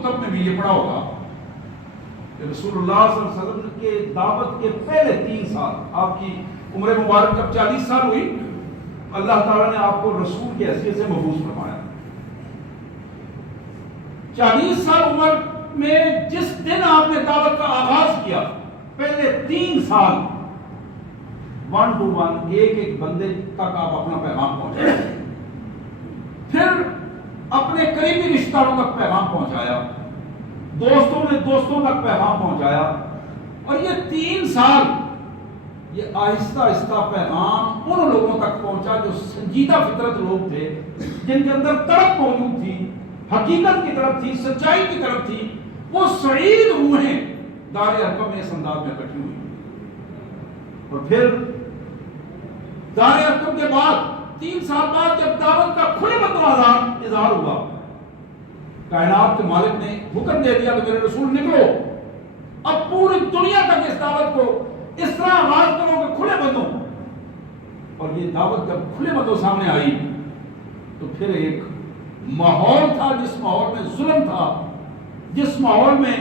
کتب میں بھی یہ پڑھا ہوگا کہ رسول اللہ صلی اللہ علیہ وسلم کے دعوت کے پہلے 3 سال، آپ کی عمر مبارک جب 40 سال ہوئی، اللہ تعالیٰ نے آپ کو رسول کی حیثیت سے مبعوث فرمایا۔ 40 سال عمر میں جس دن آپ نے دعوت کا آغاز کیا، پہلے 3 سال 1 to 1 ایک بندے تک آپ اپنا پیغام پہنچایا، پھر اپنے قریبی رشتہ داروں تک پیغام پہنچایا، دوستوں نے دوستوں تک پیغام پہنچایا، اور یہ 3 سال یہ آہستہ آہستہ پیغام ان لوگوں تک پہنچا جو سنجیدہ فطرت لوگ تھے، جن کے اندر تڑپ موجود تھی، حقیقت کی طرف تھی، سچائی کی طرف تھی۔ وہ سعید روحیں دار ارقم میں اس انداز میں اکٹھی ہوئی، اور پھر دار ارقم کے بعد 3 سال بعد جب دعوت کا کھلے بندوں اظہار ہوا، کائنات کے مالک نے حکم دے دیا کہ میرے رسول نکلو، اب پوری دنیا تک اس دعوت کو اس طرح آغاز کرو کہ کھلے بندوں۔ اور یہ دعوت جب کھلے بندوں سامنے آئی تو پھر ایک ماحول تھا، جس ماحول میں ظلم تھا، جس ماحول میں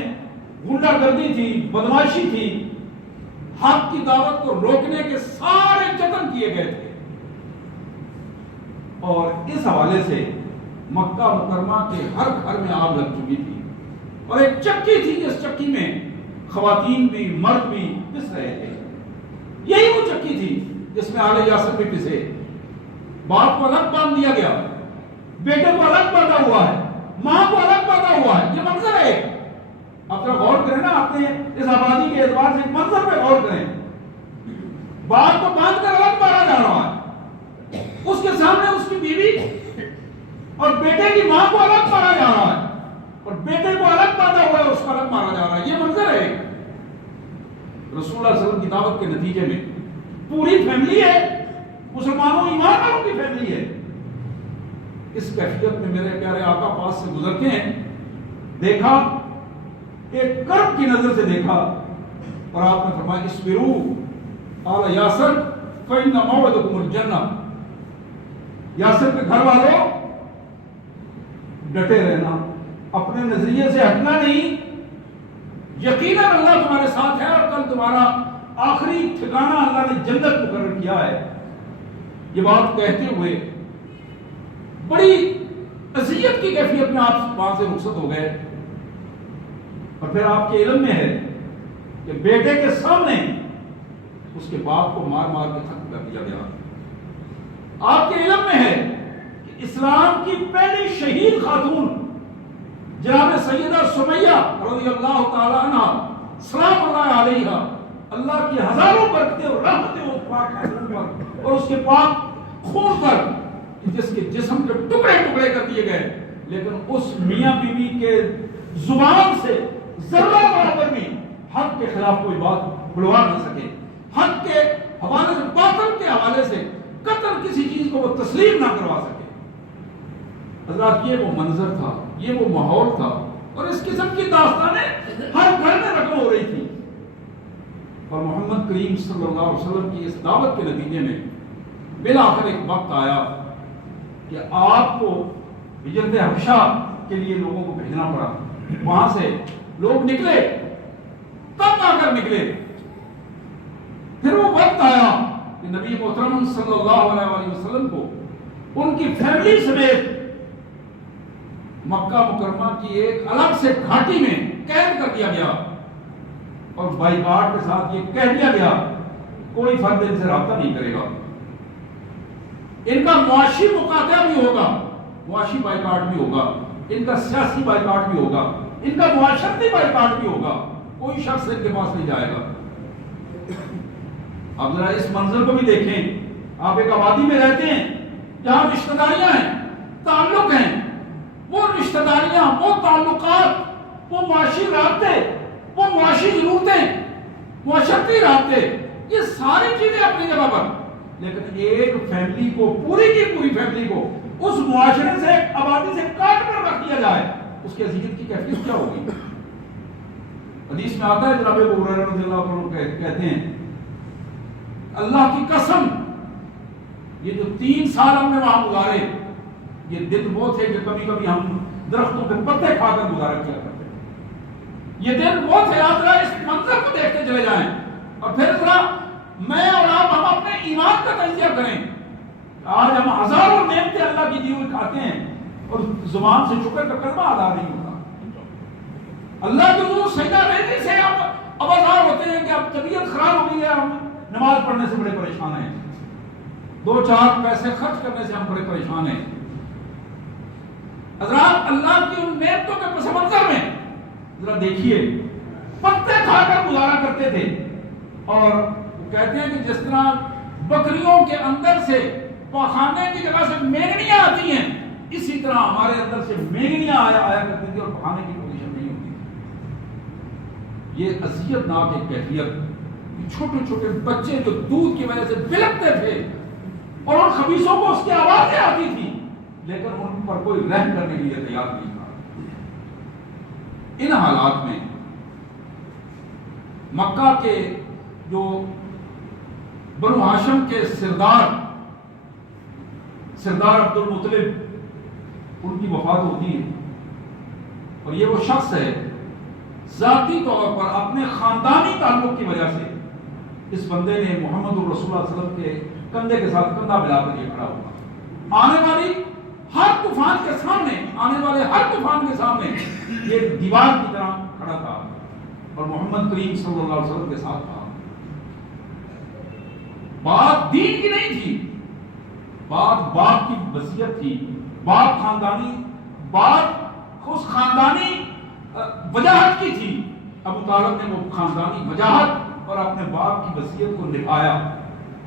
غنڈہ گردی تھی، بدمعاشی تھی، حق کی دعوت کو روکنے کے سارے جتن کیے گئے تھے، اور اس حوالے سے مکہ مکرمہ کے ہر گھر میں آگ لگ چکی تھی، اور ایک چکی تھی جس چکی میں خواتین بھی مرد بھی پس رہے تھے۔ یہی وہ چکی تھی جس میں آل یاسر بھی پسے، باپ کو الگ باندھ دیا گیا، بیٹے کو الگ باندھا ہوا ہے، ماں کو الگ باندھا ہوا ہے۔ یہ منظر ہے، آپ ذرا غور کریں نا، اپنے اس آبادی کے اعتبار سے منظر پہ غور کریں۔ باپ کو باندھ کر الگ مارا جا رہا ہے، اس کے سامنے اس کی بیوی اور بیٹے کی ماں کو الگ مارا جا رہا ہے، اور بیٹے کو الگ باندھا ہوا ہے، اس کو الگ مارا جا رہا ہے۔ یہ منظر ہے رسول اللہ صلی اللہ علیہ وسلم کی دعوت کے نتیجے میں پوری فیملی ہے، مسلمانوں ایمان والوں کی فیملی ہے۔ اس کیفیت میں میرے پیارے آقا پاس سے گزرتے ہیں، دیکھا، ایک کرب کی نظر سے دیکھا، اور آپ نے فرمایا اصبروا آل یاسر فإن موعدکم الجنہ، یاسر کے گھر والوں ڈٹے رہنا، اپنے نظریے سے ہٹنا نہیں، یقیناً اللہ تمہارے ساتھ ہے، اور کل تمہارا آخری ٹھکانہ اللہ نے جنت مقرر کیا ہے۔ یہ بات کہتے ہوئے بڑی اذیت کی کیفیت میں آپ وہاں سے رخصت ہو گئے، اور پھر آپ کے علم میں ہے کہ بیٹے کے سامنے اس کے باپ کو مار مار کے ختم کر دیا گیا۔ آپ کے علم میں ہے کہ اسلام کی پہلی شہید خاتون جناب سیدہ سمیہ رضی اللہ تعالی عنہ سلام اللہ علیہا، اللہ کی ہزاروں برکتیں اور رحمتیں اس پاک خاتون پر اور اس کے پاک خون پر، جس کے جسم کے ٹکڑے ٹکڑے کر دیے گئے، لیکن اس میاں بیوی کے زبان سے ذرہ برابر بھی حق کے خلاف کوئی بات بلوا نہ سکے، حق کے حوالے سے، باطل کے حوالے سے قتل کسی چیز کو وہ تسلیم نہ کروا سکے۔ حضرات یہ وہ منظر تھا، یہ وہ ماحول تھا، اور اس قسم کی داستانیں ہر گھر میں رقم ہو رہی تھی، اور محمد کریم صلی اللہ علیہ وسلم کی اس دعوت کے نتیجے میں بالآخر ایک وقت آیا کہ آپ کو ہجرت حبشہ کے لیے لوگوں کو بھیجنا پڑا۔ وہاں سے لوگ نکلے، تب آ کر نکلے، پھر وہ وقت آیا کہ نبی محترم صلی اللہ علیہ وسلم کو ان کی فیملی سمیت مکہ مکرمہ کی ایک الگ سے گھاٹی میں قید کر دیا گیا، اور بائیکاٹ کے ساتھ یہ کہہ دیا گیا کوئی فرد ان سے رابطہ نہیں کرے گا، ان کا معاشی مقاطعہ بھی ہوگا، معاشی بائیکاٹ بھی ہوگا، ان کا سیاسی بائیکاٹ بھی ہوگا، ان کا معاشرتی بائیکاٹ بھی ہوگا، کوئی شخص ان کے پاس نہیں جائے گا۔ اب ذرا اس منظر کو بھی دیکھیں، آپ ایک آبادی میں رہتے ہیں جہاں رشتہ داریاں ہیں، تعلق ہیں، وہ رشتہ داریاں، وہ تعلقات، وہ معاشی رابطے، وہ معاشی ضرورتیں، معاشرتی رابطے، یہ ساری چیزیں اپنی جگہ پر، لیکن ایک فیملی کو، پوری کی پوری فیملی کو اس معاشرے سے، آبادی سے کاٹ کر رکھ دیا جائے، اس کی اذیت کی کیفیت کیا ہوگی؟ حدیث میں آتا ہے، جناب ابو ہریرہ رضی اللہ عنہ کہتے ہیں اللہ کی قسم یہ جو 3 سال ہم نے وہاں گزارے، یہ دن وہ تھے کہ کبھی کبھی ہم درختوں کے پتے کھا کر گزارا کیا کرتے تھے. یہ دن وہ تھے، آپ ذرا اس منظر کو دیکھتے چلے جائیں اور پھر ذرا میں اور آپ ہم اپنے ایمان کا تجزیہ کریں. آج ہم ہزاروں نعمتیں اللہ کی دی ہوئی کھاتے ہیں اور زبان سے شکر کا کلمہ ادا نہیں ہوتا. اللہ کے حضور سجدہ رہنے سے ہم آبادار ہوتے ہیں کہ اب طبیعت خراب ہو گئی ہے، ہم نماز پڑھنے سے بڑے پریشان ہیں، 2-4 پیسے خرچ کرنے سے ہم بڑے پریشان ہیں. حضرات اللہ کی ان نعمتوں کے پس منظر میں ذرا دیکھیے، پتے کھا کر گزارا کرتے تھے. اور کہتے ہیں کہ جس طرح بکریوں کے اندر سے پخانے کی جگہ سے مینگنیاں آتی ہیں، اسی طرح ہمارے اندر سے مینگنیاں آیا کرتی تھی اور پخانے کی پوزیشن نہیں ہوتی تھی. یہ اذیت ناک ایک کیفیت، چھوٹے چھوٹے بچے جو دودھ کی وجہ سے بلکتے تھے اور ان خبیثوں کو اس کی آوازیں آتی تھی، لیکن ان پر کوئی رحم کرنے کے لیے تیار نہیں تھا. ان حالات میں مکہ کے جو بنو ہاشم کے سردار عبد المطلب، ان کی وفات ہوتی ہے. اور یہ وہ شخص ہے ذاتی طور پر اپنے خاندانی تعلق کی وجہ سے اس بندے نے محمد الرسول اللہ علیہ وسلم کے کندھے کے ساتھ کندھا ملا کر یہ کھڑا ہوا. آنے والے ہر طوفان کے سامنے یہ دیوار کی طرح کھڑا تھا اور محمد کریم صلی اللہ علیہ وسلم کے ساتھ تھا. بات دین کی نہیں تھی، بات باپ کی وصیت تھی، باپ خاندانی، بات اس خاندانی وجاہت کی تھی. ابو طالب نے وہ خاندانی وجاہت اور اپنے باپ کی وصیت کو نبھایا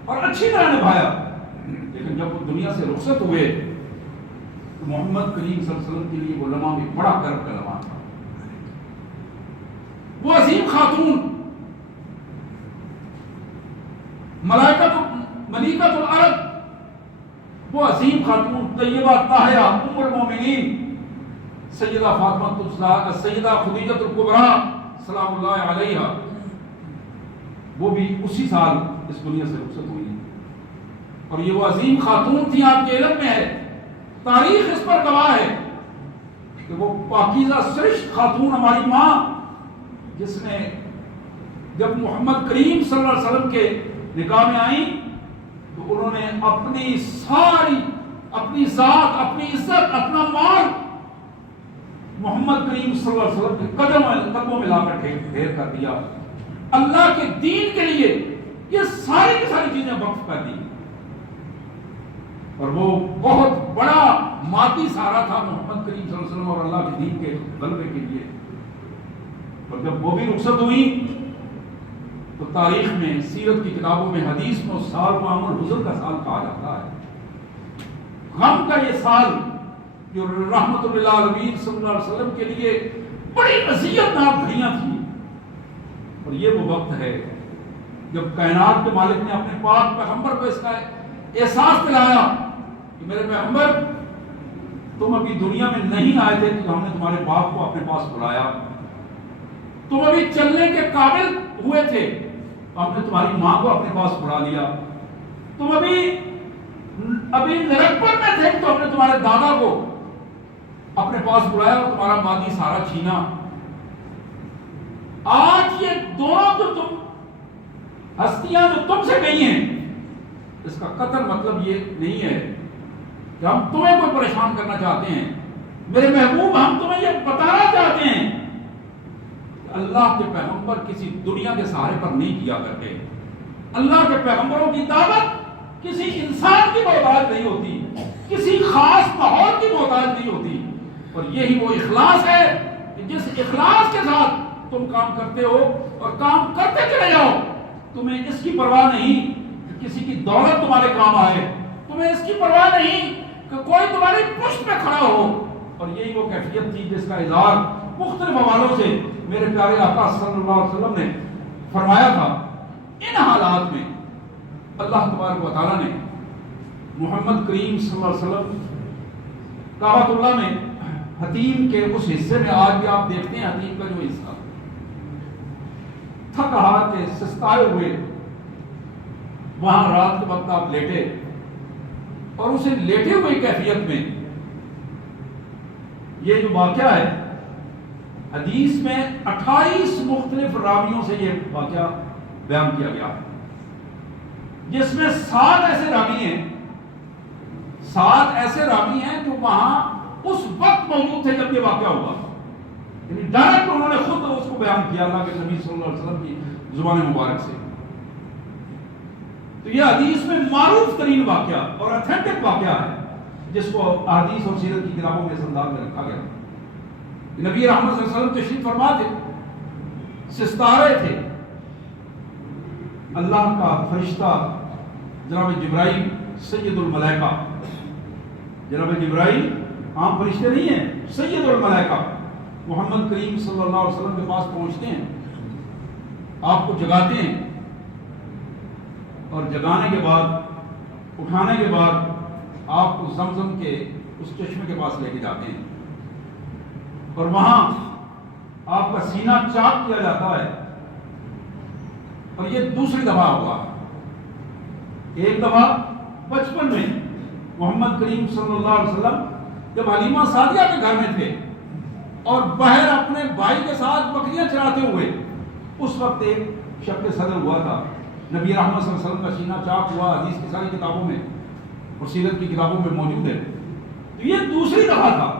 اور اچھی طرح نبھایا. لیکن جب وہ دنیا سے رخصت ہوئے تو محمد کریم صلی اللہ علیہ وسلم کے لیے وہ لمحہ بھی بڑا کرب کا لمحہ تھا. وہ عظیم خاتون ملیکۃ العرب، وہ عظیم خاتون طیبہ طاہرہ ام المومنین سیدہ فاطمہ سیدہ خدیجہ الکبریٰ سلام اللہ علیہا، وہ بھی اسی سال اس دنیا سے رخصت ہوئی. اور یہ وہ عظیم خاتون تھی، آپ کے علم میں ہے، تاریخ اس پر گواہ ہے کہ وہ پاکیزہ سرشت خاتون ہماری ماں، جس نے جب محمد کریم صلی اللہ علیہ وسلم کے نکاح میں آئیں تو انہوں نے اپنی ساری، اپنی ذات، اپنی عزت، اپنا مال محمد کریم صلی اللہ علیہ وسلم کے قدموں میں لا کر ڈھیر کر دیا. اللہ کے دین کے لیے یہ ساری کی ساری چیزیں وقف کر دی. اور وہ بہت بڑا مادی سہارا تھا محمد کریم صلی اللہ علیہ وسلم اور اللہ کے دین کے غلبے کے لیے. اور جب وہ بھی رخصت ہوئی تو تاریخ میں، سیرت کی کتابوں میں، حدیث میں اس سال کو عام الحزن کا سال کہا جاتا ہے. غم کا یہ سال جو رحمت اللہ علیہ صلی اللہ علیہ وسلم کے لیے بڑی اذیت ناک گھڑیاں تھیں. اور یہ وہ وقت ہے جب کائنات کے مالک نے اپنے پاک پیغمبر کو اس کا احساس دلایا کہ میرے پیغمبر، تم ابھی دنیا میں نہیں آئے تھے کہ ہم نے تمہارے باپ کو اپنے پاس بلایا، تم ابھی چلنے کے قابل ہوئے تھے تو ہم نے تمہاری ماں کو اپنے پاس بلا لیا، تم ابھی لڑکپن میں تھے تو ہم نے تمہارے دادا کو اپنے پاس بلایا اور تمہارا مادی سہارا چھینا. آج یہ دونوں جو تم ہستیاں جو تم سے گئی ہیں، اس کا قطع مطلب یہ نہیں ہے کہ ہم تمہیں کوئی پریشان کرنا چاہتے ہیں. میرے محبوب، ہم تمہیں یہ بتانا چاہتے ہیں کہ اللہ کے پیغمبر کسی دنیا کے سہارے پر نہیں کیا کرتے. اللہ کے پیغمبروں کی دعوت کسی انسان کی محتاج نہیں ہوتی، کسی خاص ماحول کی محتاج نہیں ہوتی. اور یہی وہ اخلاص ہے کہ جس اخلاص کے ساتھ تم کام کرتے ہو اور کام کرتے چلے جاؤ، تمہیں اس کی پرواہ نہیں کہ کسی کی دولت تمہارے کام آئے، تمہیں اس کی پرواہ نہیں کہ کوئی تمہاری پشت پہ کھڑا ہو. اور یہی وہ کیفیت تھی جس کا اظہار مختلف حوالوں سے میرے پیارے آقا صلی اللہ علیہ وسلم نے فرمایا تھا. ان حالات میں اللہ تبارک و تعالیٰ نے محمد کریم صلی اللہ علیہ وسلم کعبۃ اللہ میں حتیم کے اس حصے میں، آج بھی آپ دیکھتے ہیں حتیم کا جو حصہ تھک ہار کے سستائے ہوئے، وہاں رات کے وقت آپ لیٹے اور اسے لیٹے ہوئے کیفیت میں یہ جو واقعہ ہے حدیث میں 28 مختلف راویوں سے یہ واقعہ بیان کیا گیا ہے، جس میں 7 ایسے راوی ہیں جو وہاں اس وقت موجود تھے جب یہ واقعہ ہوا، یعنی ڈائریکٹ انہوں نے خود اس کو بیان کیا اللہ کے نبی صلی اللہ علیہ وسلم کی زبان مبارک سے۔ تو یہ حدیث میں معروف ترین واقعہ اور اتھینٹک واقعہ ہے، جس کو احادیث اور سیرت کی کتابوں میں اس انداز میں رکھا گیا۔ نبی رحمت صلی اللہ علیہ وسلم تشریف فرما تھے، سستارے تھے، اللہ کا فرشتہ جناب جبرائیل سید الملائکہ، جناب جبرائیل عام فرشتے نہیں ہیں، سید الملائکہ محمد کریم صلی اللہ علیہ وسلم کے پاس پہنچتے ہیں، آپ کو جگاتے ہیں، اور جگانے کے بعد اٹھانے کے بعد آپ کو زمزم کے اس چشمے کے پاس لے کے جاتے ہیں، اور وہاں آپ کا سینہ چاک کیا جاتا ہے۔ اور یہ دوسری دفعہ ہوا، ایک دفعہ بچپن میں محمد کریم صلی اللہ علیہ وسلم جب حلیمہ سعدیہ کے گھر میں تھے اور باہر اپنے بھائی کے ساتھ بکریاں چراتے ہوئے، اس وقت ایک شق صدر ہوا تھا، نبی رحمت صلی اللہ علیہ وسلم کا سینہ چاک ہوا، حدیث کی ساری کتابوں میں اور سیرت کی کتابوں میں موجود ہے۔ تو یہ دوسری دفعہ تھا،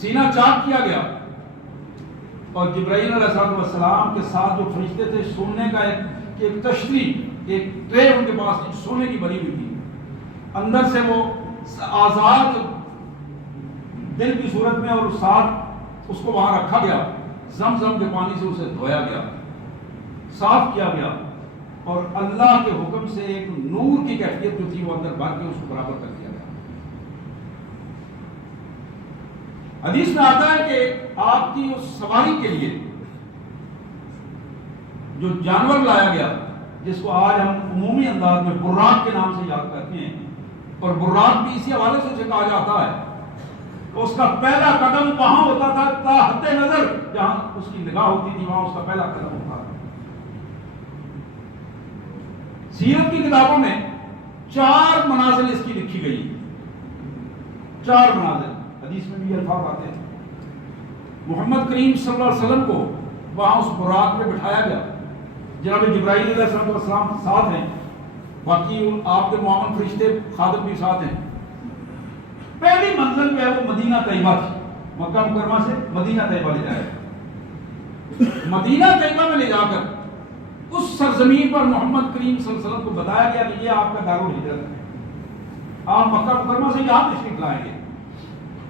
سینہ چاک کیا گیا، اور جبرائیل علیہ السلام کے ساتھ جو فرشتے تھے، سونے کا ایک تشتری، ایک ٹرے ان کے پاس سونے کی بنی ہوئی تھی، اندر سے وہ آزاد دل کی صورت میں، اور ساتھ اس کو وہاں رکھا گیا، زمزم کے پانی سے اسے دھویا گیا، صاف کیا گیا، اور اللہ کے حکم سے ایک نور کی کیفیت جو تھی وہ اندر بھر کے اس کو برابر کر دیا گیا۔ حدیث میں آتا ہے کہ آپ کی اس سواری کے لیے جو جانور لایا گیا، جس کو آج ہم عمومی انداز میں براق کے نام سے یاد کرتے ہیں، اور براق بھی اسی حوالے سے اسے کہا جاتا ہے، تو اس کا پہلا قدم وہاں ہوتا تھا تحت نظر، جہاں اس کی نگاہ ہوتی تھی وہاں اس کا پہلا قدم ہوتا تھا۔ سیرت کی کتابوں میں 4 منازل اس کی لکھی گئی، 4 منازل، حدیث میں بھی الفاظ آتے ہیں۔ محمد کریم صلی اللہ علیہ وسلم کو وہاں اس براق میں بٹھایا گیا، جناب جبرائیل علیہ السلام ساتھ ہیں، باقی آپ کے معاون فرشتے خادم بھی ساتھ ہیں۔ پہلی منزل جو ہے وہ مدینہ طیبہ تھی، مکہ مکرمہ سے مدینہ طیبہ لے جایا، مدینہ طیبہ میں لے جا کر اس سرزمین پر محمد کریم صلی اللہ علیہ وسلم کو بتایا گیا کہ یہ آپ کا دارالہجرت ہے، آپ مکہ مکرمہ سے یہاں تشریف لائیں گے۔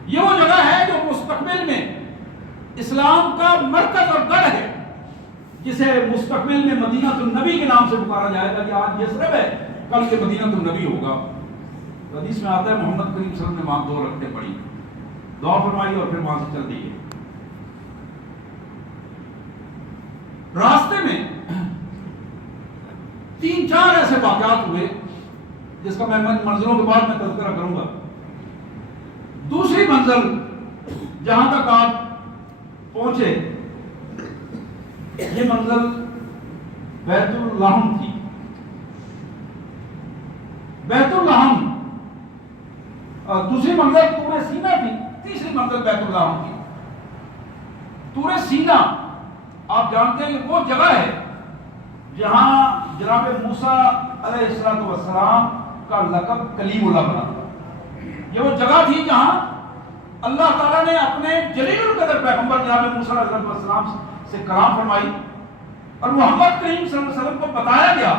یہ وہ جگہ ہے جو مستقبل میں اسلام کا مرکز اور گڑھ ہے، جسے مستقبل میں مدینہ النبی کے نام سے پکارا جائے گا، کہ آج یثرب ہے، کل کے مدینہ النبی ہوگا۔ حدیث میں آتا ہے محمد کریم صلی اللہ علیہ وسلم نے وہاں 2 رکعتیں پڑھی، دعا فرمائی اور پھر وہاں سے چل دیے۔ راستے میں 3-4 ایسے واقعات ہوئے جس کا میں منزلوں کے بعد میں تذکرہ کروں گا۔ دوسری منزل جہاں تک آپ پہنچے، یہ منزل بیت اللحم تھی۔ بیت اللحم، دوسری منزل طور سینہ تھی، تیسری منزل بیت اللحم تھی۔ طور سینہ آپ جانتے ہیں کہ وہ جگہ ہے جہاں جناب موسیٰ علیہ السلام کا لقب کلیم اللہ بنا تھا۔ یہ وہ جگہ تھی جہاں اللہ تعالیٰ نے اپنے جلیل القدر پیغمبر جناب موسیٰ علیہ السلام سے کلام فرمائی، اور محمد کریم صلی اللہ علیہ وسلم کو بتایا گیا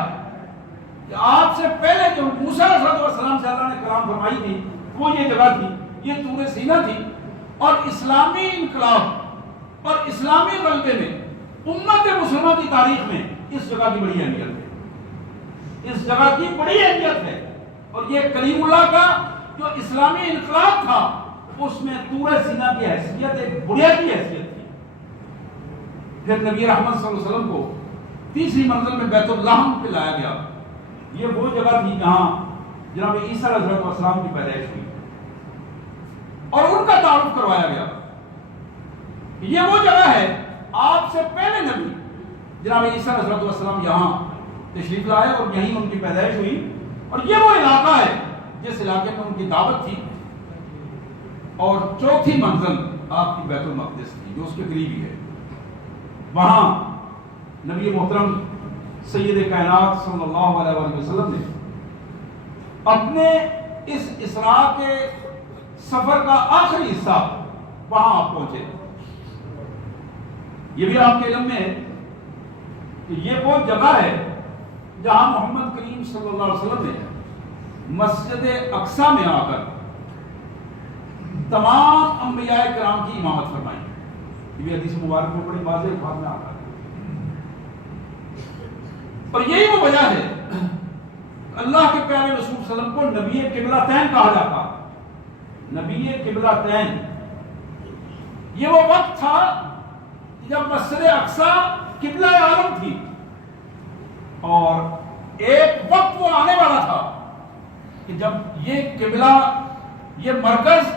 کہ آپ سے پہلے جو موسیٰ علیہ السلام سے اللہ نے کلام فرمائی تھی وہ یہ جگہ تھی، یہ طور سینہ تھی۔ اور اسلامی انقلاب اور اسلامی غلبے میں امت مسلمہ کی تاریخ میں اس جگہ کی بڑی اہمیت ہے، اس جگہ کی بڑی اہمیت ہے۔ اور یہ کلیم اللہ کا جو اسلامی انقلاب تھا اس میں طور سینہ کی حیثیت ایک بنیادی حیثیت تھی۔ پھر نبی رحمت صلی اللہ علیہ وسلم کو تیسری منزل میں بیت اللحم پہ لایا گیا۔ یہ وہ جگہ تھی جہاں جناب عیسیٰ علیہ السلام کی پیدائش ہوئی اور ان کا تعارف کروایا گیا۔ یہ وہ جگہ ہے آپ سے پہلے نبی جناب عیسیٰ علیہ السلام یہاں تشریف لائے اور یہیں ان کی پیدائش ہوئی، اور یہ وہ علاقہ ہے جس علاقے میں ان کی دعوت تھی۔ اور چوتھی منزل آپ کی بیت المقدس تھی جو اس کے قریب ہی ہے. وہاں نبی محترم سید کائنات صلی اللہ علیہ وآلہ وسلم نے اپنے اس اسراء کے سفر کا آخری حصہ وہاں آپ پہنچے. یہ بھی آپ کے علم میں ہے کہ یہ وہ جگہ ہے جہاں محمد کریم صلی اللہ علیہ وسلم نے مسجد اقصی میں آ کر تمام انبیاء کرام کی امامت فرمائی. یہ بھی حدیث مبارک میں بڑی واضح بات میں آتا ہے. اور یہی وہ وجہ ہے اللہ کے پیارے رسول صلی اللہ علیہ وسلم کو نبی قبلہ تین کہا جاتا. نبی قبلہ تین یہ وہ وقت تھا جب مسجد اقصی قبلہ عالم تھی اور ایک وقت وہ آنے والا تھا کہ جب یہ قبلہ یہ مرکز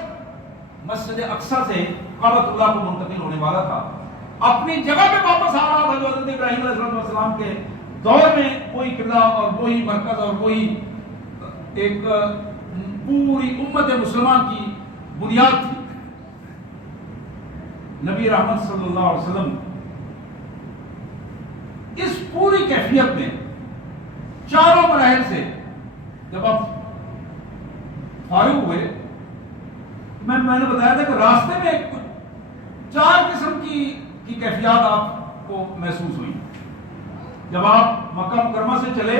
مسجد اقصی سے کعبۃ اللہ کو منتقل ہونے والا تھا. اپنی جگہ پہ واپس آ رہا تھا جو حضرت ابراہیم علیہ السلام کے دور میں وہی قبلہ اور وہی مرکز اور وہی ایک پوری امت مسلمان کی بنیاد تھی. نبی رحمت صلی اللہ علیہ وسلم اس پوری کیفیت میں چاروں مراحل سے جب آپ فارغ ہوئے میں نے بتایا تھا کہ راستے میں چار قسم کی کیفیات آپ کو محسوس ہوئی. جب آپ مکہ مکرمہ سے چلے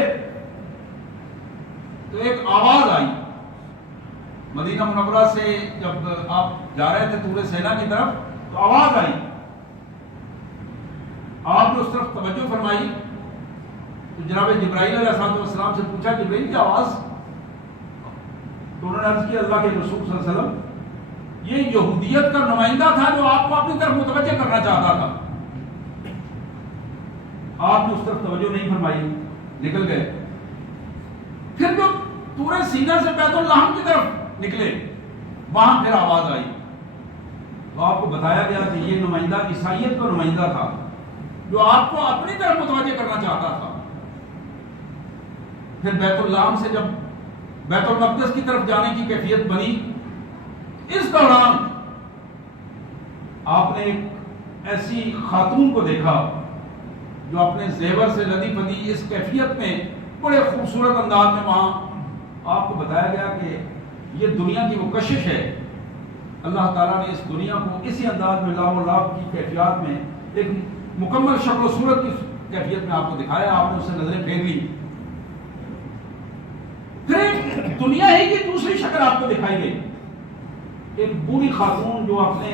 تو ایک آواز آئی. مدینہ منورہ سے جب آپ جا رہے تھے طور سینا کی طرف تو آواز آئی. آپ نے اس طرف توجہ فرمائی تو جناب جبرائیل علیہ السلام سے پوچھا جبرائیل کی آواز؟ تو انہوں نے عرض کیا اللہ کے رسول صلی اللہ علیہ وسلم یہ یہودیت کا نمائندہ تھا جو آپ کو اپنی طرف متوجہ کرنا چاہتا تھا. آپ نے اس طرف توجہ نہیں فرمائی, نکل گئے. پھر جو طور سینا سے بیت اللحم کی طرف نکلے وہاں پھر آواز آئی تو آپ کو بتایا گیا کہ یہ نمائندہ عیسائیت کا نمائندہ تھا جو آپ کو اپنی طرف متوجہ کرنا چاہتا تھا. پھر بیت اللحم سے جب بیت المقدس کی طرف جانے کی کیفیت بنی, اس دوران آپ نے ایک ایسی خاتون کو دیکھا جو اپنے زیور سے لدی پدی اس کیفیت میں بڑے خوبصورت انداز میں وہاں آپ کو بتایا گیا کہ یہ دنیا کی وہ کشش ہے. اللہ تعالیٰ نے اس دنیا کو اسی انداز میں لا و لاب کی کیفیات میں ایک مکمل شکل و صورت کی کیفیت میں آپ کو دکھایا. آپ نے اس سے نظریں پھیر لی. پھر ایک دنیا ہی کی دوسری شکل آپ کو دکھائی گئی. ایک بوڑھی خاتون جو اپنے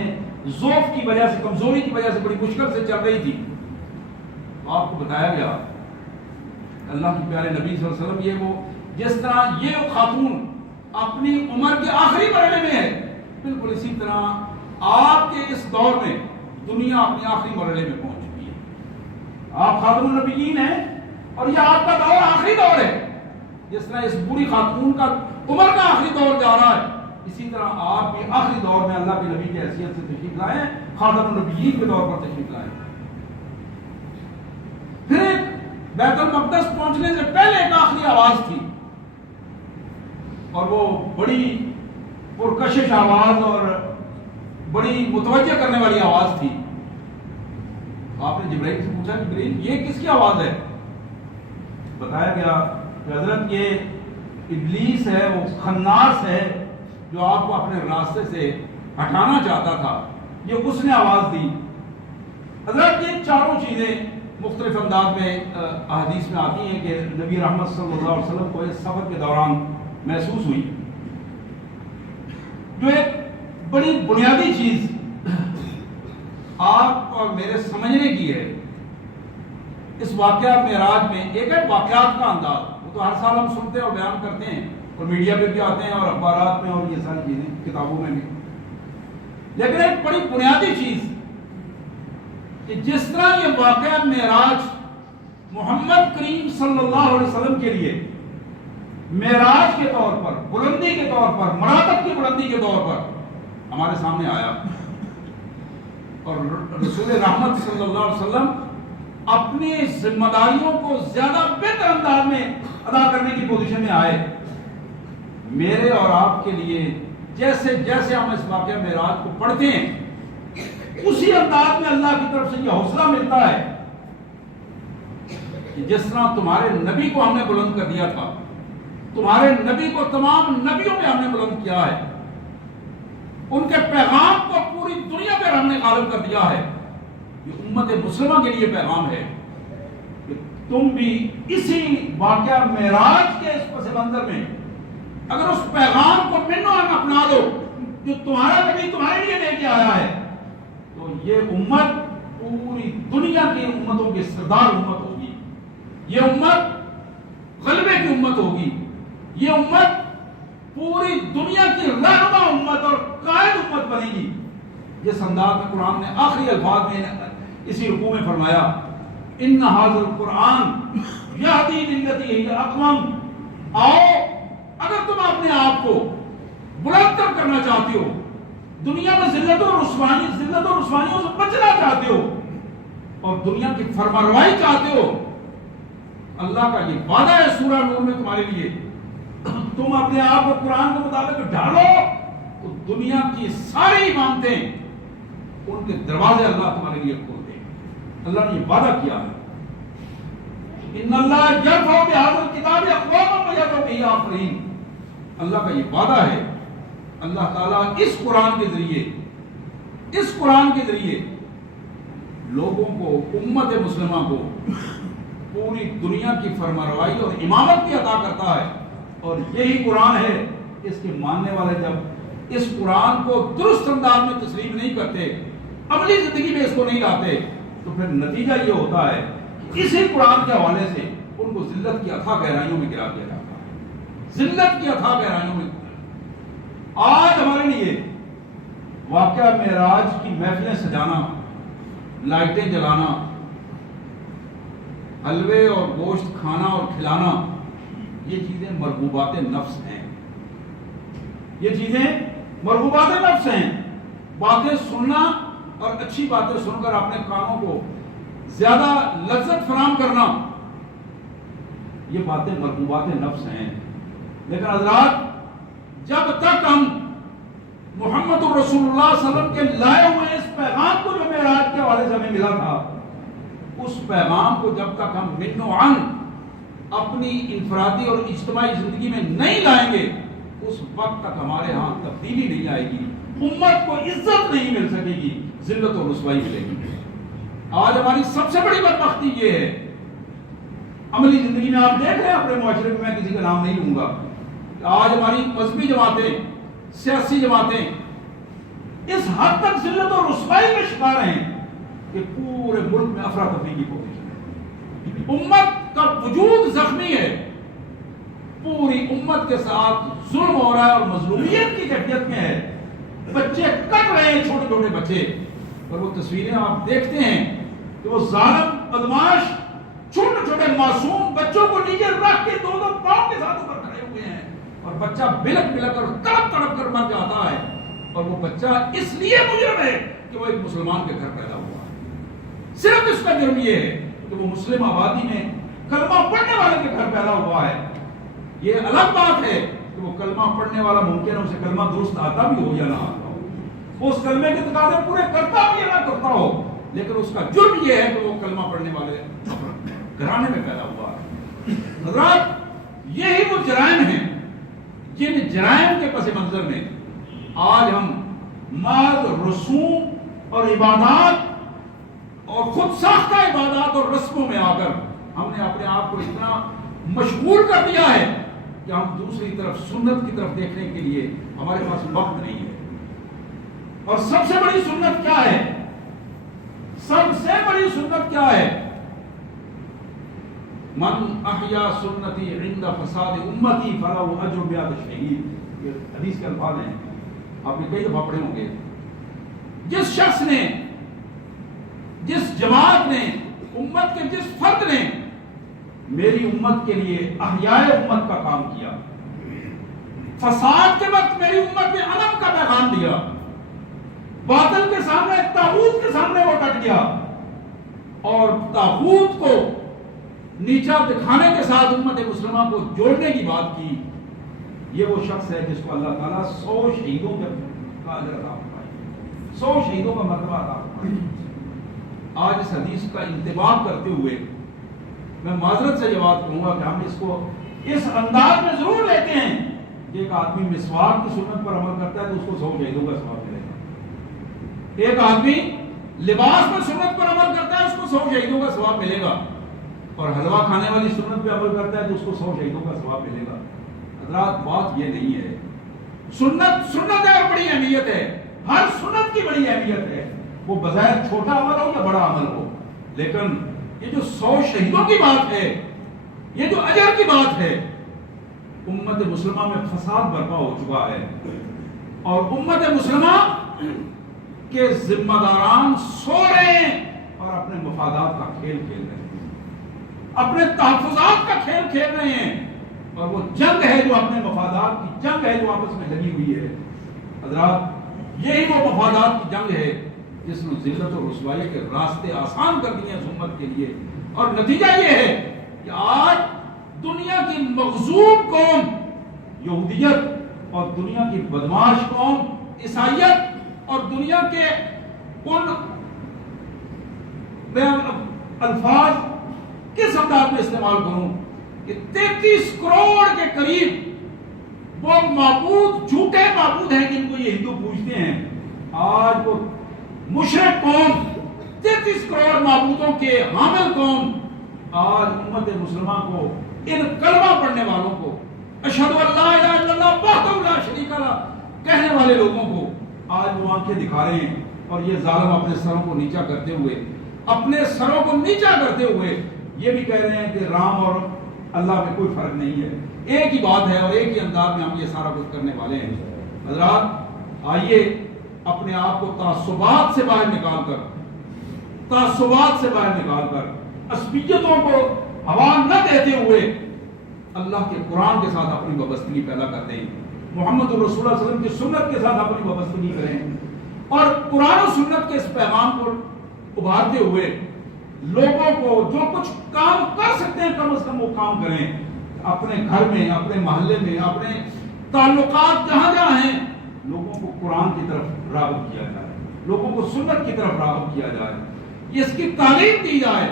ضعف کی وجہ سے, کمزوری کی وجہ سے بڑی مشکل سے چل رہی تھی. آپ کو بتایا گیا اللہ کے پیارے نبی صلی اللہ علیہ وسلم یہ وہ جس طرح یہ خاتون اپنی عمر کے آخری مرحلے میں ہے, بالکل اسی طرح آپ کے اس دور میں دنیا اپنی آخری مرحلے میں پہنچ چکی ہے. آپ خاتون النبیین ہیں اور یہ آپ کا دور آخری دور ہے. جس طرح اس بوڑھی خاتون کا عمر کا آخری دور جا رہا ہے, اسی طرح آپ بھی آخری دور میں اللہ کے نبی کی حیثیت سے تشریف لائے, خاتم النبیین کے طور پر تشریف لائے. پھر بیت المقدس پہنچنے سے پہلے ایک آخری آواز تھی اور وہ بڑی پرکشش آواز اور بڑی متوجہ کرنے والی آواز تھی. آپ نے جبرائیل سے پوچھا جبرائیل یہ کس کی آواز ہے؟ بتایا گیا کہ حضرت یہ ابلیس ہے, وہ خناس ہے جو آپ کو اپنے راستے سے ہٹانا چاہتا تھا, یہ اس نے آواز دی. حضرت یہ چاروں چیزیں مختلف انداز میں احادیث میں آتی ہیں کہ نبی رحمت صلی اللہ علیہ وسلم کو اس سفر کے دوران محسوس ہوئی. جو ایک بڑی بنیادی چیز آپ اور میرے سمجھنے کی ہے اس واقعہ معراج میں, ایک ہے واقعات کا انداز, وہ تو ہر سال ہم سنتے ہیں اور بیان کرتے ہیں اور میڈیا پہ بھی آتے ہیں اور اخبارات میں اور یہ ساری چیزیں کتابوں میں بھی. لیکن ایک بڑی بنیادی چیز کہ جس طرح یہ واقعہ معراج محمد کریم صلی اللہ علیہ وسلم کے لیے معراج کے طور پر, بلندی کے طور پر, مراتب کی بلندی کے طور پر ہمارے سامنے آیا اور رسول رحمت صلی اللہ علیہ وسلم اپنی ذمہ داریوں کو زیادہ بہتر انداز میں ادا کرنے کی پوزیشن میں آئے. میرے اور آپ کے لیے جیسے جیسے ہم اس واقعہ معراج کو پڑھتے ہیں اسی انداز میں اللہ کی طرف سے یہ حوصلہ ملتا ہے کہ جس طرح تمہارے نبی کو ہم نے بلند کر دیا تھا، تمہارے نبی کو تمام نبیوں میں ہم نے بلند کیا ہے، ان کے پیغام کو پوری دنیا پر ہم نے غالب کر دیا ہے، یہ امت مسلمہ کے لیے پیغام ہے کہ تم بھی اسی واقعہ معراج کے اس پس منظر میں اگر اس پیغام کو منوان اپنا لو جو تمہارا نبی تمہارے لیے لے کے آیا ہے، تو یہ امت پوری دنیا کی امتوں کی سردار امت ہوگی، یہ امت غلبے کی امت ہوگی، یہ امت پوری دنیا کی رہنما امت اور قائد امت بنے گی۔ جس انداز میں قرآن نے آخری الفاظ میں اسی رکوع میں فرمایا ان ھذا القرآن یہدی للتی ہی اقوم، آؤ اگر تم اپنے آپ کو بلند کرنا چاہتے ہو، دنیا میں ذلت و رسوائیوں سے بچنا چاہتے ہو اور دنیا کی فرمانروائی چاہتے ہو، اللہ کا یہ وعدہ ہے سورہ نور میں تمہارے لیے، تم اپنے آپ کو قرآن کے مطابق ڈھالو تو دنیا کی ساری امامتیں ان کے دروازے اللہ تمہارے لیے کھول دے۔ اللہ نے یہ وعدہ کیا ہے ان اللہ یرفع بہذا الکتاب اقواما ویضع بہ آخرین، اللہ کا یہ وعدہ ہے، اللہ تعالیٰ اس قرآن کے ذریعے لوگوں کو، امت مسلمہ کو پوری دنیا کی فرمانروائی اور امامت بھی عطا کرتا ہے، اور یہی قرآن ہے۔ اس کے ماننے والے جب اس قرآن کو درست انداز میں تسلیم نہیں کرتے، عملی زندگی میں اس کو نہیں لاتے، تو پھر نتیجہ یہ ہوتا ہے کہ اسی قرآن کے حوالے سے ان کو ذلت کی اتھاہ گہرائیوں میں گرا دیا جاتا ہے، ذلت کی اتھاہ گہرائیوں میں۔ آج ہمارے لیے واقعہ معراج کی محفلیں سجانا، لائٹیں جلانا، حلوے اور گوشت کھانا اور کھلانا، یہ چیزیں مرغوبات نفس ہیں، یہ چیزیں مرغوبات نفس ہیں۔ باتیں سننا اور اچھی باتیں سن کر اپنے کانوں کو زیادہ لذت فراہم کرنا، یہ باتیں مرغوبات نفس ہیں۔ لیکن حضرات، جب تک ہم محمد رسول اللہ صلی اللہ علیہ وسلم کے لائے ہوئے اس پیغام کو جو معراج کے حوالے سے ہمیں ملا تھا، اس پیغام کو جب تک ہم من و عن اپنی انفرادی اور اجتماعی زندگی میں نہیں لائیں گے، اس وقت تک ہمارے ہاں تبدیلی نہیں آئے گی، امت کو عزت نہیں مل سکے گی، ذلت اور رسوائی ملے گی۔ آج ہماری سب سے بڑی بدبختی یہ ہے، عملی زندگی میں آپ دیکھ رہے ہیں اپنے معاشرے میں، میں کسی کا نام نہیں لوں گا، آج ہماری مذہبی جماعتیں، سیاسی جماعتیں اس حد تک ذلت اور رسوائی میں شکار ہیں کہ پورے ملک میں افراتفری کی پوزیشن ہے، امت کا وجود زخمی ہے، پوری امت کے ساتھ ظلم ہو رہا ہے اور مظلومیت کی کیفیت میں ہے، بچے کٹ رہے ہیں، چھوٹے چھوٹے بچے، اور وہ تصویریں آپ دیکھتے ہیں کہ وہ ظالم بدماش چھوٹے چھوٹے معصوم بچوں کو نیچے رکھ کے دو دو پاؤں کے ساتھ اوپر کھڑے ہوئے ہیں، اور بچہ بلک بلک اور تڑپ تڑپ کر مر جاتا ہے، اور وہ بچہ اس لیے مجرم ہے کہ وہ ایک مسلمان کے گھر پیدا ہوا ہے، صرف اس کا جرم یہ ہے کہ وہ مسلم آبادی میں کلمہ پڑھنے والے کے گھر پیدا ہوا ہے۔ یہ الگ بات ہے کہ وہ کلمہ پڑھنے والا ممکن ہے اسے کلمہ درست آتا بھی ہو یا نہ آتا ہو، وہ اس کلمے کے تقاضے پورے کرتا بھی یا نہ کرتا ہو، لیکن اس کا جرم یہ ہے کہ وہ کلمہ پڑھنے والے گھرانے میں پیدا ہوا ہے۔ حضرات، یہی وہ جرائم ہیں جن جرائم کے پس منظر میں آج ہم محض رسوم اور عبادات اور خود ساختہ عبادات اور رسموں میں آ کر ہم نے اپنے آپ کو اتنا مشغول کر دیا ہے کہ ہم دوسری طرف سنت کی طرف دیکھنے کے لیے ہمارے پاس وقت نہیں ہے۔ اور سب سے بڑی سنت کیا ہے؟ سب سے بڑی سنت کیا ہے؟ من احیا سنتی عند فساد امتی فلہ اجر بیعت الشہید، یہ حدیث کے الفاظ ہیں، آپ نے کئی دفعہ پڑھے ہوں گے۔ جس شخص نے، جس جماعت نے، امت کے جس فرد نے میری امت کے لیے احیاء امت کا کام کیا، فساد کے وقت میری امت میں امن کا پیغام دیا، باطل کے سامنے، طاغوت کے سامنے وہ ڈٹ گیا اور طاغوت کو نیچا دکھانے کے ساتھ امت مسلمہ کو جوڑنے کی بات کی، یہ وہ شخص ہے جس کو اللہ تعالیٰ 100 شہیدوں کا اجر عطا فرمائے، 100 شہیدوں کا مرتبہ عطا فرمائے۔ آج اس حدیث کا انتباہ کرتے ہوئے میں معذرت سے یہ بات کہوں گا کہ ہم اس کو اس انداز میں ضرور لیتے ہیں کہ ایک آدمی مسواک کی سنت پر عمل کرتا ہے تو اس کو 100 شہیدوں کا ثواب ملے گا، ایک آدمی لباس پر سنت پر عمل کرتا ہے اس کو 100 شہیدوں کا ثواب ملے گا، اور حلوہ کھانے والی سنت پہ عمل کرتا ہے تو اس کو 100 شہیدوں کا ثواب ملے گا۔ حضرات بات یہ نہیں ہے، سنت ہے اور بڑی اہمیت ہے، ہر سنت کی بڑی اہمیت ہے، وہ بظاہر چھوٹا عمل ہو یا بڑا عمل ہو، لیکن یہ جو 100 شہیدوں کی بات ہے، یہ جو اجر کی بات ہے، امت مسلمہ میں فساد برپا ہو چکا ہے، اور امت مسلمہ کے ذمہ داران سو رہے ہیں اور اپنے مفادات کا کھیل کھیل رہے ہیں، اپنے تحفظات کا کھیل کھیل رہے ہیں، اور وہ جنگ ہے جو اپنے مفادات کی جنگ ہے جو آپس میں لگی ہوئی ہے۔ حضرات یہی وہ مفادات کی جنگ ہے جس نے ذلت اور رسوائی کے راستے آسان کر دیے ہیں امت کے لیے، اور نتیجہ یہ ہے کہ آج دنیا کی مغصوب قوم یہودیت اور دنیا کی بدماش قوم عیسائیت اور دنیا کے ان الفاظ کس انداز میں استعمال کروں کہ 33 کروڑ کے قریب وہ معبود جھوٹے معبود ہیں جن کو یہ ہندو پوجتے ہیں، آج وہ مشرک قوم 33 کروڑ معبودوں کے حامل قوم آج امت مسلمہ کو، ان کلمہ پڑھنے والوں کو، اشہدو ان لا الہ الا اللہ وحدہ لا شریک لہ کہنے والے لوگوں کو آج وہ آنکھیں دکھا رہے ہیں، اور یہ ظالم اپنے سروں کو نیچا کرتے ہوئے یہ بھی کہہ رہے ہیں کہ رام اور اللہ میں کوئی فرق نہیں ہے، ایک ہی بات ہے اور ایک ہی انداز میں ہم یہ سارا کچھ کرنے والے ہیں۔ حضرات آئیے اپنے آپ کو تعصبات سے باہر نکال کر عصبیتوں کو ہوا نہ دیتے ہوئے اللہ کے قرآن کے ساتھ اپنی وابستگی پیدا کرتے ہیں، محمد رسول اللہ صلی اللہ علیہ وسلم کی سنت کے ساتھ اپنی وابستگی کریں، اور قرآن و سنت کے اس پیغام کو ابھارتے ہوئے لوگوں کو جو کچھ کام کر سکتے ہیں کم از کم وہ کام کریں، اپنے گھر میں، اپنے محلے میں، اپنے تعلقات جہاں جہاں ہیں، لوگوں کو قرآن کی طرف راغب کیا جائے، لوگوں کو سنت کی طرف راغب کیا جائے، اس کی تعلیم دی جائے،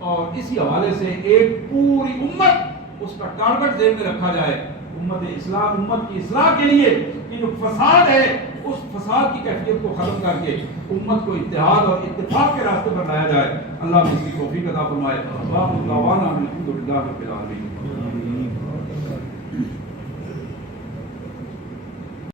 اور اسی حوالے سے ایک پوری امت اس کا ٹارگٹ ذہن میں رکھا جائے، امت کی اصلاح کے لیے یہ جو فساد ہے اس فساد کی کیفیت کو ختم کر کے امت کو اتحاد اور اتفاق کے راستے پر لایا جائے۔ اللہ نے اس کی توفیق عطا فرمائے۔